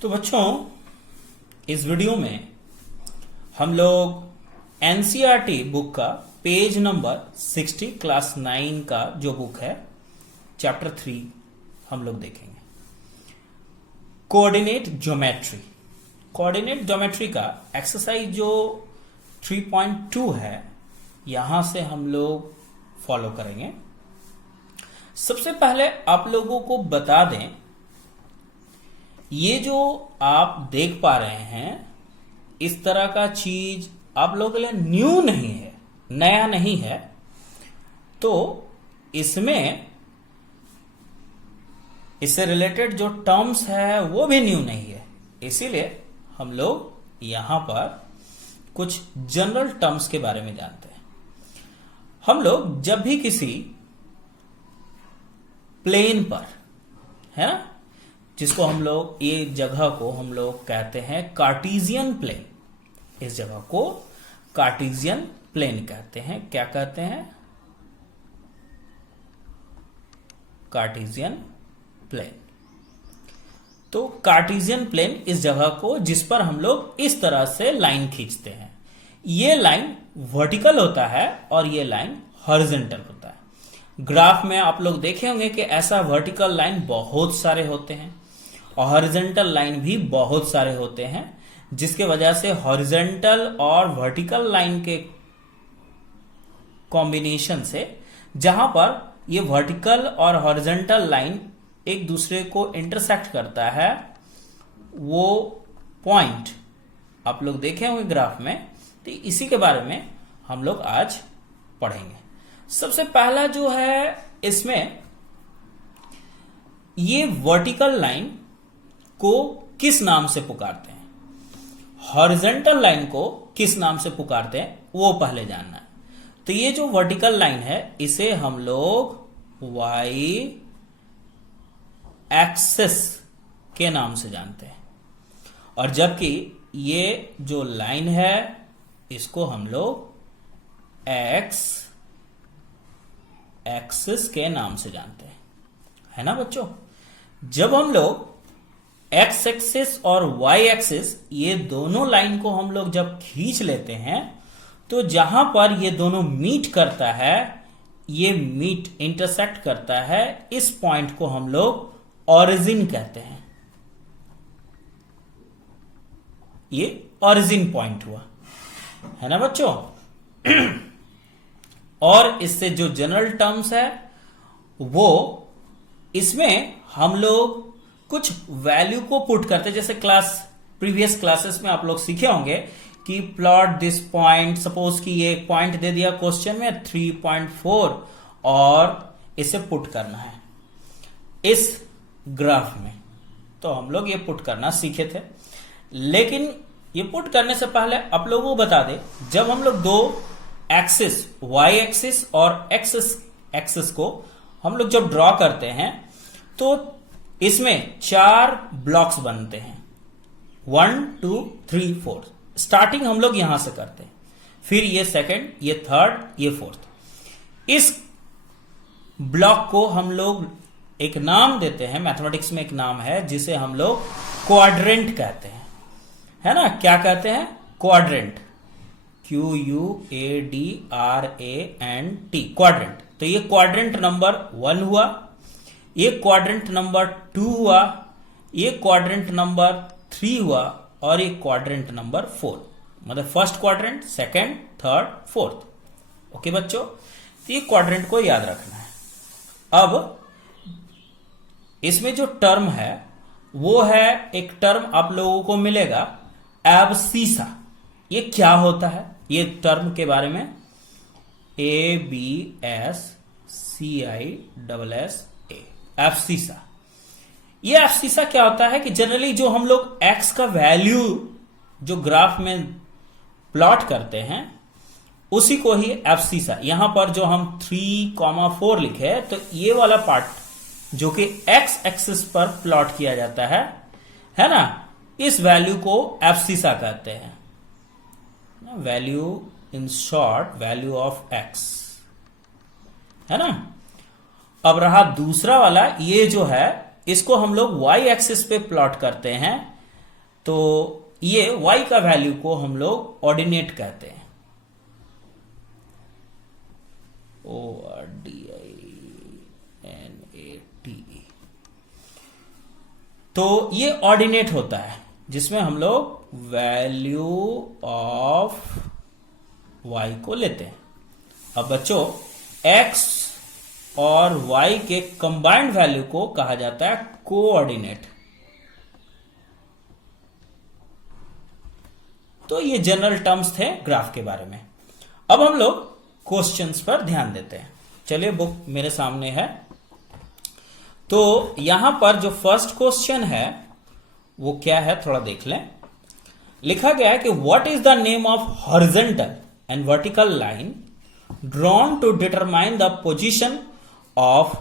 तो बच्चों, इस वीडियो में हम लोग एनसीईआरटी बुक का पेज नंबर 60 क्लास 9 का जो बुक है चैप्टर 3 हम लोग देखेंगे। Coordinate geometry. कोऑर्डिनेट ज्योमेट्री का एक्सरसाइज जो 3.2 है, यहां से हम लोग फॉलो करेंगे। सबसे पहले आप लोगों को बता दें, ये जो आप देख पा रहे हैं इस तरह का चीज आप लोगों के लिए न्यू नहीं है, नया नहीं है। तो इसमें इससे रिलेटेड जो टर्म्स है वो भी न्यू नहीं है, इसीलिए हम लोग यहां पर कुछ जनरल टर्म्स के बारे में जानते हैं। हम लोग जब भी किसी प्लेन पर, है ना, जिसको हम लोग, ये जगह को हम लोग कहते हैं कार्टेशियन प्लेन, इस जगह को कार्टेशियन प्लेन कहते हैं। क्या कहते हैं? Cartesian plane. तो कार्टेशियन प्लेन इस जगह को जिस पर हम लोग इस तरह से लाइन खींचते हैं, ये लाइन वर्टिकल होता है और ये लाइन हॉरिजॉन्टल होता है। ग्राफ में आप लोग देखे होंगे कि ऐसा वर्टिकल लाइन बहुत सारे होते हैं और हॉरिजॉन्टल लाइन भी बहुत सारे होते हैं, जिसके वजह से हॉरिजॉन्टल और वर्टिकल लाइन के कॉम्बिनेशन से, जहां पर ये वर्टिकल और हॉरिजॉन्टल लाइन एक दूसरे को इंटरसेक्ट करता है, वो पॉइंट आप लोग देखे होंगे ग्राफ में। तो इसी के बारे में हम लोग आज पढ़ेंगे। सबसे पहला जो है, इसमें ये वर्टिकल लाइन को किस नाम से पुकारते हैं, हॉरिजॉन्टल लाइन को किस नाम से पुकारते हैं, वो पहले जानना है। तो ये जो वर्टिकल लाइन है, इसे हम लोग वाई एक्सिस के नाम से जानते हैं, और जबकि ये जो लाइन है इसको हम लोग एक्स एक्सिस के नाम से जानते हैं, है ना बच्चों। जब हम लोग एक्स एक्सिस और वाई एक्सिस, ये दोनों लाइन को हम लोग जब खींच लेते हैं, तो जहां पर ये दोनों मीट करता है, ये मीट इंटरसेक्ट करता है, इस पॉइंट को हम लोग ओरिजिन कहते हैं। ये ओरिजिन पॉइंट हुआ, है ना बच्चों। और इससे जो जनरल टर्म्स है, वो इसमें हम लोग कुछ वैल्यू को पुट करते हैं। जैसे प्रीवियस क्लासेस में आप लोग सीखे होंगे कि प्लॉट दिस पॉइंट, सपोज कि ये पॉइंट दे दिया क्वेश्चन में 3.4 और इसे पुट करना है इस ग्राफ में, तो हम लोग ये पुट करना सीखे थे। लेकिन ये पुट करने से पहले आप लोगों को बता दें, जब हम लोग दो एक्सिस, वाई एक्सिस और एक्स एक्सिस को हम लोग जब ड्रॉ करते हैं, तो इसमें 4 ब्लॉक्स बनते हैं, 1 2 3 4। स्टार्टिंग हम लोग यहां से करते हैं, फिर ये सेकंड, ये थर्ड, ये फोर्थ। इस ब्लॉक को हम लोग एक नाम देते हैं, मैथमेटिक्स में एक नाम है जिसे हम लोग क्वाड्रेंट कहते हैं, है ना। क्या कहते हैं? Quadrant, QUADRANT, quadrant. तो ये क्वाड्रेंट नंबर 1 हुआ, ये क्वाड्रेंट नंबर 2 हुआ, ये क्वाड्रेंट नंबर 3 हुआ, और ये क्वाड्रेंट नंबर 4। मतलब first quadrant, second, third, fourth. Okay बच्चों, तो ये क्वाड्रेंट को याद रखना है। अब इसमें जो टर्म है वो है, एक टर्म आप लोगों को मिलेगा एब्सीसा। ये क्या होता है, ये टर्म के बारे में ABSCISSA, एब्सीसा। ये एब्सीसा क्या होता है कि जनरली जो हम लोग एक्स का वैल्यू जो ग्राफ में प्लॉट करते हैं, उसी को ही एब्सीसा, यहां पर जो हम 3,4 लिखे, तो ये वाला पार्ट जो कि एक्स एक्सिस पर प्लॉट किया जाता है ना, इस वैल्यू को एब्सीसा कहते हैं। Value in short, value of x, है ना। अब रहा दूसरा वाला, ये जो है इसको हम लोग वाई एक्सिस पे प्लॉट करते हैं, तो ये y का वैल्यू को हम लोग ऑर्डिनेट कहते हैं, ORDINATE। तो ये ऑर्डिनेट होता है जिसमें हम लोग वैल्यू ऑफ y को लेते हैं। अब बच्चों x और y के कंबाइंड वैल्यू को कहा जाता है कोऑर्डिनेट। तो ये जनरल टर्म्स थे ग्राफ के बारे में। अब हम लोग क्वेश्चंस पर ध्यान देते हैं। चलिए बुक मेरे सामने है। तो यहां पर जो फर्स्ट क्वेश्चन है वो क्या है थोड़ा देख लें। लिखा गया है कि what is the name of horizontal and vertical line drawn to determine the position of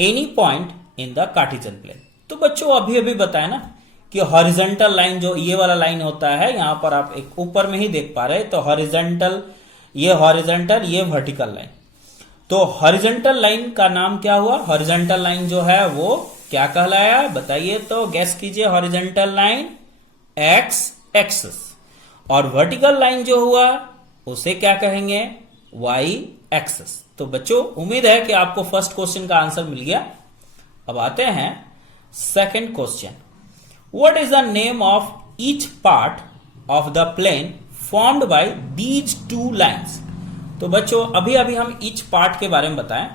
any point in the cartesian plane. तो बच्चों अभी अभी बताया ना कि हॉरिजॉन्टल लाइन जो ये वाला लाइन होता है, यहां पर आप एक ऊपर में ही देख पा रहे हैं, तो हॉरिजॉन्टल ये वर्टिकल लाइन। तो हॉरिजॉन्टल लाइन का नाम क्या हुआ? हॉरिजॉन्टल लाइन जो है वो क्या कहलाया बताइए, तो गैस कीजिए। हॉरिजॉन्टल लाइन एक्स एक्सिस, और वर्टिकल लाइन जो हुआ उसे क्या कहेंगे? Y axis. तो बच्चों उम्मीद है कि आपको फर्स्ट क्वेश्चन का आंसर मिल गया। अब आते हैं second question. What is the name of each part of the plane formed by these two lines. तो बच्चों अभी अभी हम ईच पार्ट के बारे में बताएं।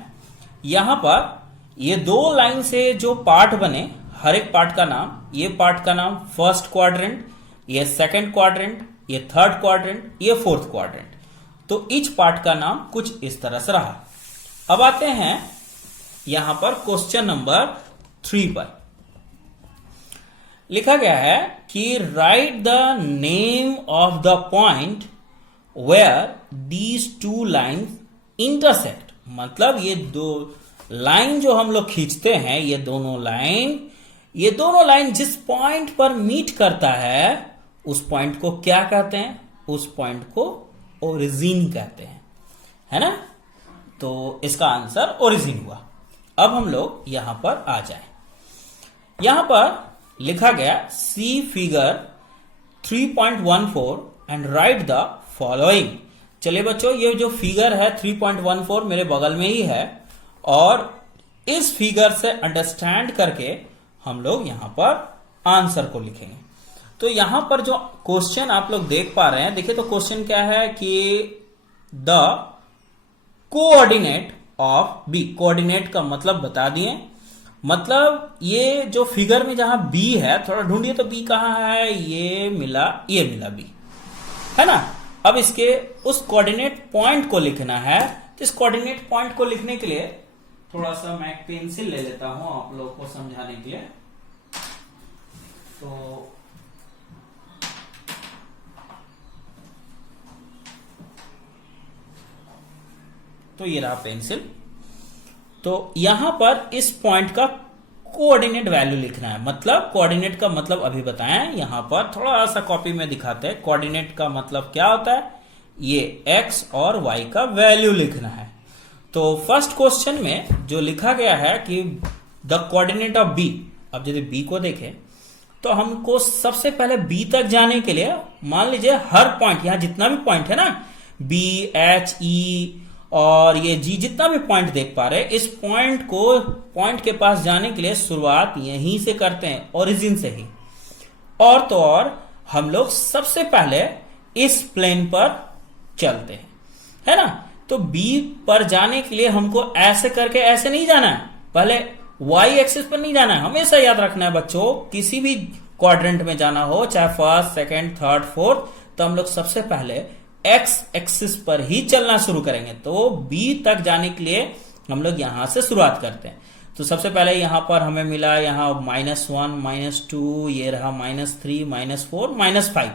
यहां पर ये दो लाइन से जो पार्ट बने, हर एक पार्ट का नाम, ये पार्ट का नाम फर्स्ट क्वाड्रेंट, ये सेकंड क्वाड्रेंट, ये थर्ड क्वाड्रेंट, ये फोर्थ क्वाड्रेंट। तो ईच पार्ट का नाम कुछ इस तरह से रहा। अब आते हैं यहां पर क्वेश्चन नंबर 3 पर। लिखा गया है कि write the name of the point where these two line intersect. मतलब ये दो लाइन जो हम लोग खींचते हैं, ये दोनों लाइन जिस पॉइंट पर मीट करता है उस पॉइंट को क्या कहते हैं? उस पॉइंट को ओरिजिन कहते हैं, है ना। तो इसका आंसर ओरिजिन हुआ। अब हम लोग यहां पर आ जाएं। यहां पर लिखा गया see figure 3.14 and write the following. चलिए बच्चों ये जो फिगर है 3.14 मेरे बगल में ही है, और इस फिगर से अंडरस्टैंड करके हम लोग यहां पर आंसर को लिखेंगे। तो यहां पर जो क्वेश्चन आप लोग देख पा रहे हैं, देखिए तो क्वेश्चन क्या है कि the coordinate of B. Coordinate का मतलब बता दिए। मतलब ये जो फिगर में जहां बी है, थोड़ा ढूंढिए तो बी कहां है? ये मिला बी, है ना। अब इसके उस कोऑर्डिनेट पॉइंट को लिखना है। तो इस कोऑर्डिनेट पॉइंट को लिखने के लिए थोड़ा सा मैं पेंसिल ले लेता हूं आप लोगों को समझाने के लिए। तो ये रहा पेंसिल। तो यहां पर इस पॉइंट का कोऑर्डिनेट वैल्यू लिखना है। मतलब कोऑर्डिनेट का मतलब अभी बताएं, यहां पर थोड़ा सा कॉपी में दिखाते हैं। कोऑर्डिनेट का मतलब क्या होता है? ये एक्स और वाई का वैल्यू लिखना है। तो फर्स्ट क्वेश्चन में जो लिखा गया है कि द कोऑर्डिनेट ऑफ बी। अब यदि बी को देखें तो हमको सबसे पहले बी तक जाने के लिए, मान लीजिए हर पॉइंट, यहां जितना भी पॉइंट है ना, बी, एच, ई और ये जी, जितना भी पॉइंट देख पा रहे हैं, इस पॉइंट के पास जाने के लिए शुरुआत यहीं से करते हैं, ओरिजिन से ही। और तो और हम लोग सबसे पहले इस प्लेन पर चलते हैं, है ना। तो बी पर जाने के लिए हमको ऐसे करके ऐसे नहीं जाना है, पहले वाई एक्सिस पर नहीं जाना है। हमेशा याद रखना है बच्चों, किसी भी क्वाड्रेंट में जाना हो, चाहे फर्स्ट, सेकंड, थर्ड, फोर्थ, तो हम लोग सबसे पहले एक्स एक्सिस पर ही चलना शुरू करेंगे। तो बी तक जाने के लिए हम लोग यहां से शुरुआत करते हैं। तो सबसे पहले यहां पर हमें मिला, यहां -1, -2, ये रहा -3, -4, -5।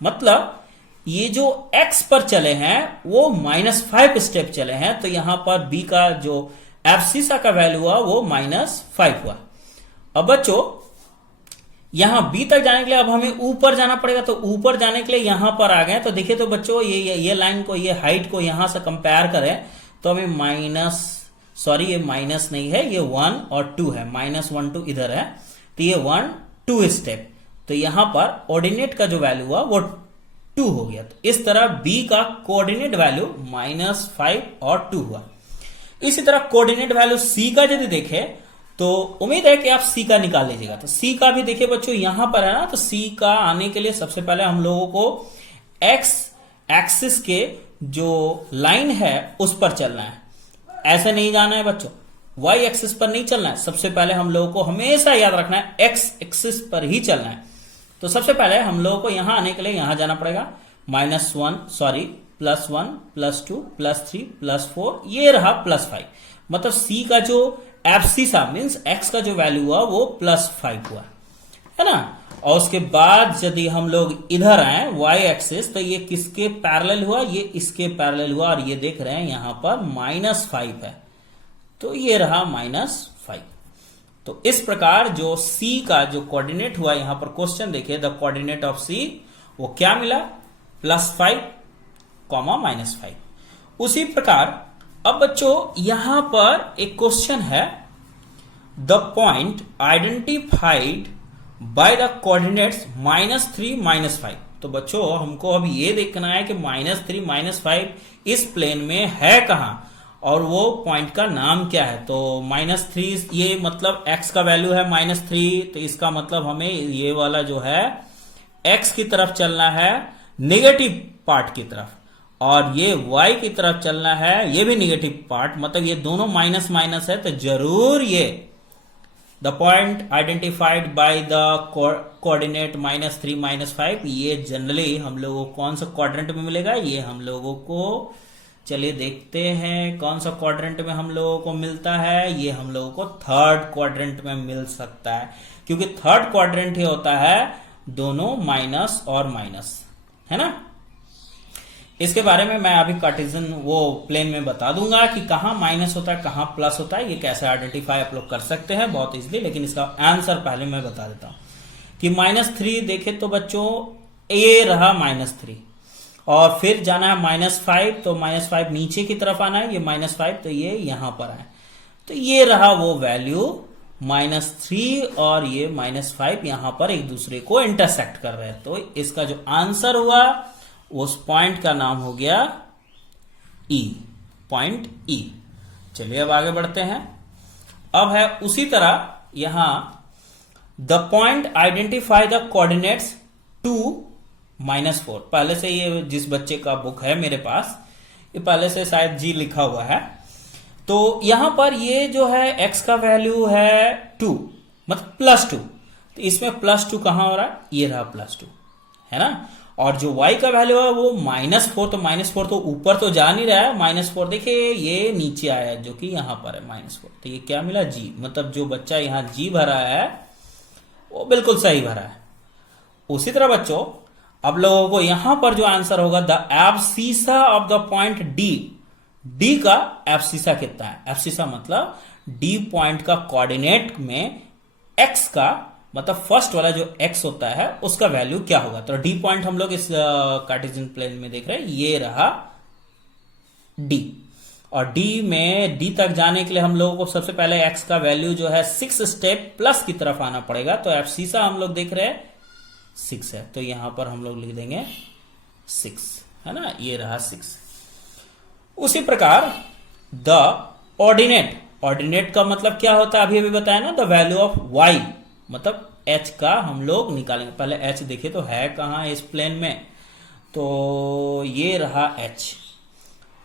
मतलब ये जो x पर चले हैं वो -5 स्टेप चले हैं। तो यहां पर b का जो एब्सिसा का वैल्यू हुआ वो -5 हुआ। अब बच्चों यहां b तक जाने के लिए अब हमें ऊपर जाना पड़ेगा। तो ऊपर जाने के लिए यहां पर आ गए। तो देखिए तो बच्चों ये लाइन को, ये हाइट को यहां से कंपेयर करें तो हमें ये माइनस नहीं है, ये 1 और 2 है। -1, 2 इधर है, तो ये 1, 2 स्टेप। तो यहां पर ऑर्डिनेट का जो वैल्यू हुआ वो 2 हो गया। तो इस तरह बी का कोऑर्डिनेट वैल्यू -5 और 2 हुआ। इसी तरह कोऑर्डिनेट वैल्यू सी का यदि देखें तो उम्मीद है कि आप सी का निकाल लीजिएगा। तो सी का भी देखिए बच्चों, यहां पर है ना, तो सी का आने के लिए सबसे पहले हम लोगों को एक्स एक्सिस के जो लाइन है उस पर चलना है, ऐसे नहीं जाना है बच्चों, वाई एक्सिस पर नहीं चलना है। सबसे पहले हम लोगों को हमेशा याद रखना है एक्स एक्सिस पर ही चलना है। तो सबसे पहले हम लोगों को यहां आने के लिए यहां जाना पड़ेगा, +1 +2 +3 +4, ये रहा +5। मतलब सी का जो एब्सिसा मीन्स एक्स का जो वैल्यू हुआ वो +5 हुआ, है ना। और उसके बाद यदि हम लोग इधर आए वाई एक्सिस, तो ये किसके पैरेलल हुआ, ये इसके पैरेलल हुआ, और ये देख रहे हैं यहां पर -5 है, तो ये रहा -5। तो इस प्रकार जो सी का जो कोऑर्डिनेट हुआ, यहां पर क्वेश्चन देखिए, द कोऑर्डिनेट ऑफ सी वो क्या मिला, +5, -5। उसी प्रकार अब बच्चों यहां पर एक क्वेश्चन है, the point identified by the coordinates -3 -5। तो बच्चों हमको अब ये देखना है कि -3 -5 इस प्लेन में है कहां, और वो पॉइंट का नाम क्या है। तो -3 ये मतलब x का वैल्यू है -3, तो इसका मतलब हमें ये वाला जो है x की तरफ चलना है, नेगेटिव पार्ट की तरफ, और ये y की तरफ चलना है, ये भी नेगेटिव पार्ट, मतलब ये दोनों माइनस माइनस है। तो जरूर ये the point identified by the coordinate -3 -5, ये जनरली हम लोगों को कौन सा क्वाड्रेंट में मिलेगा, ये हम लोगों को, चलिए देखते हैं कौन सा क्वाड्रेंट में हम लोगों को मिलता है। ये हम लोगों को थर्ड क्वाड्रेंट में मिल सकता है, क्योंकि थर्ड क्वाड्रेंट ही होता है दोनों माइनस और माइनस, है ना। इसके बारे में मैं अभी कार्टेशियन वो प्लेन में बता दूंगा कि कहां माइनस होता है कहां प्लस होता है, ये कैसे आइडेंटिफाई आप लोग कर सकते हैं बहुत इजीली। लेकिन इसका आंसर पहले मैं बता देता हूं कि -3 देखे तो बच्चों ये रहा -3, और फिर जाना है -5, तो -5 नीचे की तरफ आना है, ये -5, तो ये यहां पर है, तो ये रहा वो वैल्यू -3 और ये -5 यहां पर एक दूसरे को इंटरसेक्ट कर रहे हैं। तो इसका जो आंसर हुआ उस पॉइंट का नाम हो गया E, पॉइंट E। चलिए अब आगे बढ़ते हैं। अब है उसी तरह यहां the point identify the coordinates 2 -4। पहले से ये जिस बच्चे का बुक है मेरे पास, ये पहले से शायद G लिखा हुआ है। तो यहां पर ये जो है x का वैल्यू है 2, मतलब +2, तो इसमें +2 कहां हो रहा है, ये रहा +2, है ना। और जो y का वैल्यू है वो -4, तो -4 तो ऊपर तो जा नहीं रहा है, -4 देखिए ये नीचे आया है जो कि यहां पर है -4, तो ये क्या मिला G, मतलब जो बच्चा यहां G भरा है वो बिल्कुल सही भरा है। उसी तरह बच्चों अब लोगों को यहां पर जो आंसर होगा, the abscissa of the point D का एब्सिसा कितना है, एब्सिसा मतलब D पॉइंट का कोऑर्डिनेट में x का, मतलब फर्स्ट वाला जो x होता है उसका वैल्यू क्या होगा। तो D पॉइंट हम लोग इस कार्टेशियन प्लेन में देख रहे हैं, ये रहा D, और D में D तक जाने के लिए हम लोगों को सबसे पहले x का वैल्यू जो है 6 स्टेप प्लस की तरफ आना पड़ेगा। तो एब्सिसा हम लोग देख रहे हैं 6 है, तो यहां पर हम लोग लिख देंगे 6, है ना, ये रहा 6। उसी प्रकार द ऑर्डिनेट, ऑर्डिनेट का मतलब क्या होता है, अभी अभी बताया ना, द वैल्यू ऑफ y, मतलब h का हम लोग निकालेंगे। पहले h देखिए तो है कहां इस प्लेन में, तो ये रहा h,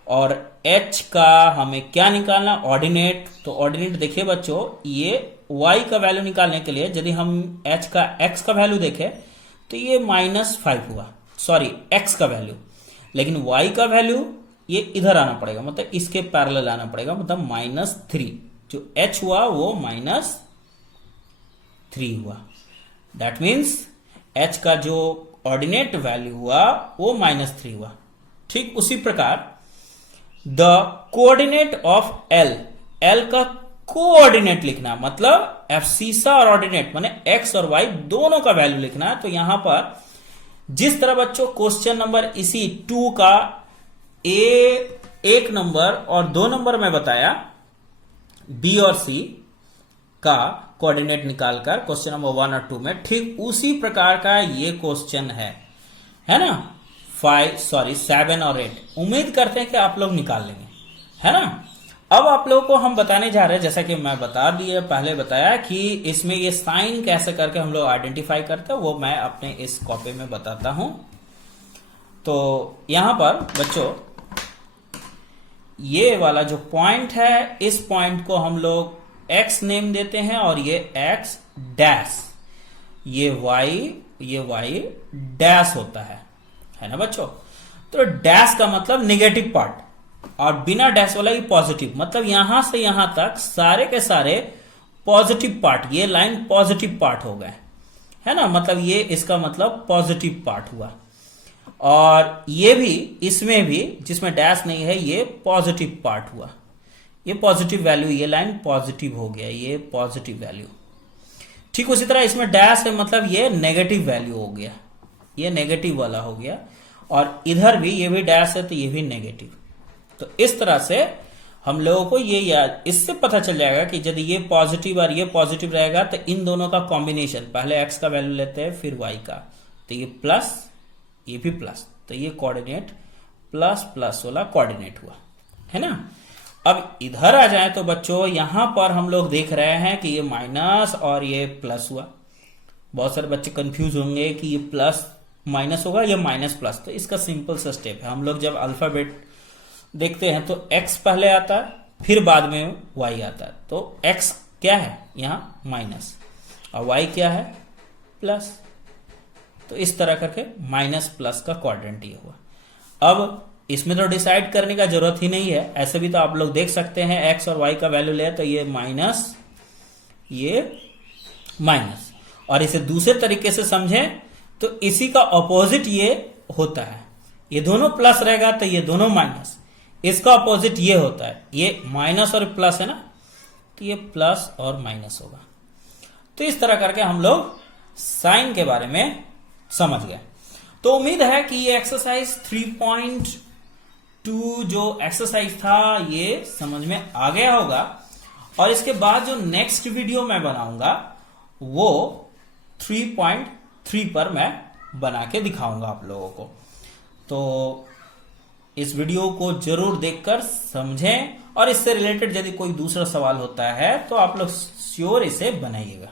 और h का हमें क्या निकालना, ऑर्डिनेट। तो ऑर्डिनेट देखिए बच्चों, ये y का वैल्यू निकालने के लिए यदि हम h का x का वैल्यू देखें तो ये -5 हुआ, सॉरी x का वैल्यू, लेकिन y का वैल्यू ये इधर आना पड़ेगा, मतलब इसके पैरेलल आना पड़ेगा, मतलब -3, जो h हुआ वो -3 हुआ। दैट मीन्स h का जो ऑर्डिनेट वैल्यू हुआ वो -3 हुआ। ठीक उसी प्रकार the coordinate of L, L का कोऑर्डिनेट लिखना, मतलब एब्सिसा और ऑर्डिनेट माने x और y दोनों का वैल्यू लिखना है। तो यहां पर जिस तरह बच्चों क्वेश्चन नंबर इसी 2 का 1 नंबर और 2 नंबर में बताया B और C, का कोऑर्डिनेट निकालकर क्वेश्चन नंबर 1 और 2 में ठीक उसी प्रकार का ये क्वेश्चन है ना 7 और 8। उम्मीद करते हैं कि आप लोग निकाल लेंगे, है ना। अब आप लोगों को हम बताने जा रहे हैं, जैसा कि मैं पहले बताया कि इसमें ये साइन कैसे करके हम लोग आइडेंटिफाई करते हैं, वो मैं अपने इस कॉपी में बताता हूं। तो यहां पर बच्चों ये वाला जो पॉइंट है, इस पॉइंट को हम लोग x नेम देते हैं और ये x डैश, ये y डैश होता है ना बच्चों। तो डैश का मतलब नेगेटिव पार्ट और बिना डैश वाला ये पॉजिटिव, मतलब यहां से यहां तक सारे के सारे पॉजिटिव पार्ट, ये लाइन पॉजिटिव पार्ट हो गए, है ना। मतलब ये इसका मतलब पॉजिटिव पार्ट हुआ। और ये भी, इसमें भी जिसमें डैश नहीं है ये पॉजिटिव पार्ट हुआ, ये पॉजिटिव वैल्यू, ये लाइन पॉजिटिव हो गया, ये पॉजिटिव वैल्यू। ठीक उसी तरह इसमें डैश है, मतलब ये नेगेटिव वैल्यू हो गया, ये नेगेटिव वाला हो गया। और इधर भी ये भी डैश है तो ये भी नेगेटिव। तो इस तरह से हम लोगों को ये याद, इससे पता चल जाएगा कि यदि ये पॉजिटिव और ये पॉजिटिव रहेगा तो इन दोनों का कॉम्बिनेशन, पहले x का वैल्यू लेते हैं फिर y का, तो ये प्लस, ये भी प्लस, तो ये कोऑर्डिनेट प्लस प्लस वाला कोऑर्डिनेट हुआ, है ना। अब इधर आ जाए तो बच्चों यहां पर हम लोग देख रहे हैं कि ये माइनस और ये प्लस हुआ। बहुत सारे बच्चे कंफ्यूज होंगे कि ये प्लस माइनस होगा या माइनस प्लस। तो इसका सिंपल सा स्टेप है, हम लोग जब अल्फाबेट देखते हैं तो x पहले आता है फिर बाद में y आता है। तो x क्या है यहां माइनस और y क्या है प्लस। तो इस तरह करके माइनस प्लस का क्वाड्रेंट ये हुआ। अब इसमें तो डिसाइड करने का जरूरत ही नहीं है, ऐसे भी तो आप लोग देख सकते हैं x और y का वैल्यू ले तो ये माइनस, ये माइनस। और इसे दूसरे तरीके से समझें तो इसी का ऑपोजिट ये होता है, ये दोनों प्लस रहेगा तो ये दोनों माइनस, इसका ऑपोजिट ये होता है, ये माइनस और प्लस है ना, तो ये प्लस और माइनस होगा। तो इस तरह करके हम लोग साइन के बारे में समझ गए। तो उम्मीद है कि ये एक्सरसाइज 3.2 जो एक्सरसाइज था ये समझ में आ गया होगा। और इसके बाद जो नेक्स्ट वीडियो मैं बनाऊंगा वो 3.3 पर मैं बना के दिखाऊंगा आप लोगों को। तो इस वीडियो को जरूर देखकर समझें और इससे रिलेटेड यदि कोई दूसरा सवाल होता है तो आप लोग श्योर इसे बनाइएगा।